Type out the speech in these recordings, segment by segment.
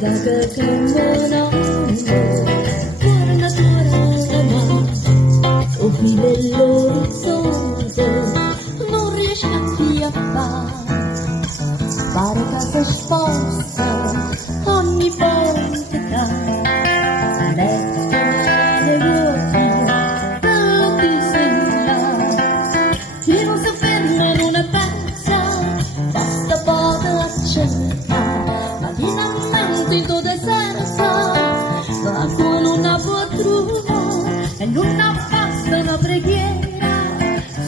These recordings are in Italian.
Dagagandang cuore naturale ovvive l'orizzonte non riesce a chiappare pare casa sposta ogni volta che letto le vuoti quello ti sembra che non si ferma non è pazza basta poco accettare ma dinanzi tu deserta l'acqua non la può trovare e non basta una preghiera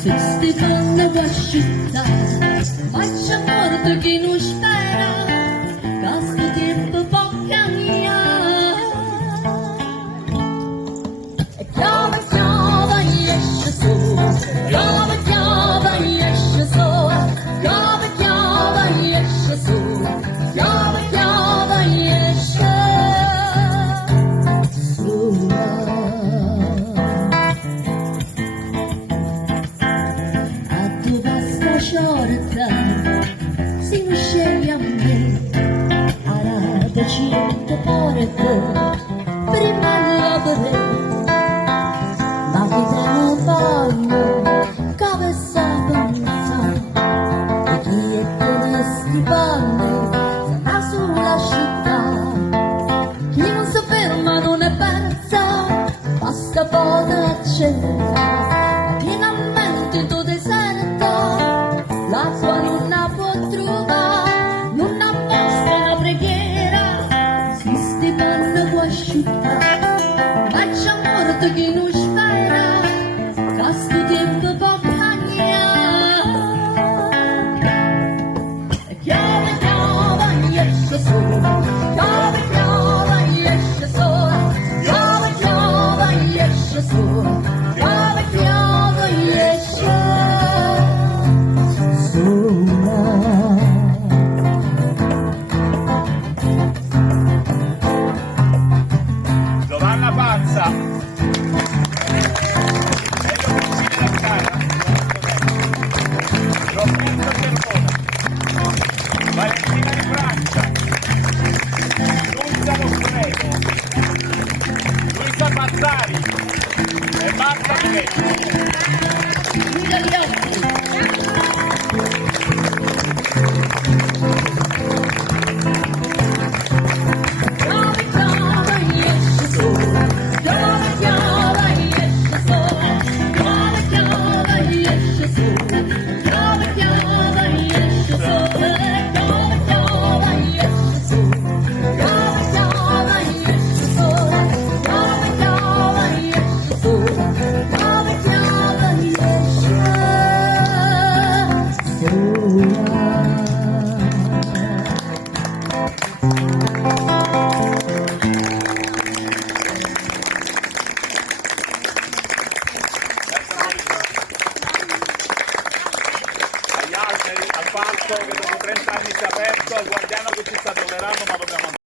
se sti fanno guascita ma c'è morto chi non spera che sto tempo può cambiare e chiama chiama esce su chiama chiama esce su chiama chiama esce su chiama chiama esce su a tu basta sciorta si non scegli a me alla decinte porta prima la bere ma ti temo fanno cabeça pensa e chi è testi panni sarà sulla città chi non si ferma non è persa basta poco accendere finalmente tu deserta l'acqua non la può trovare non basta una preghiera si sti panni guasciuta ma c'è morto chi non spera che sto tempo può cambiare e chiama chiama esce su chiama chiama esce su chiama chiama esce su chiama chiama esce su Giovanna Panza, meglio vicino alla cara, Roberto Cervona, Valentina di Francia, Luisa Losprego, Luisa Mazzari e Marta Minetti. Guida gli occhi Agli altri, al parco che dopo 30 anni si è aperto, guardiamo che ci sta tolerando ma dobbiamo andare.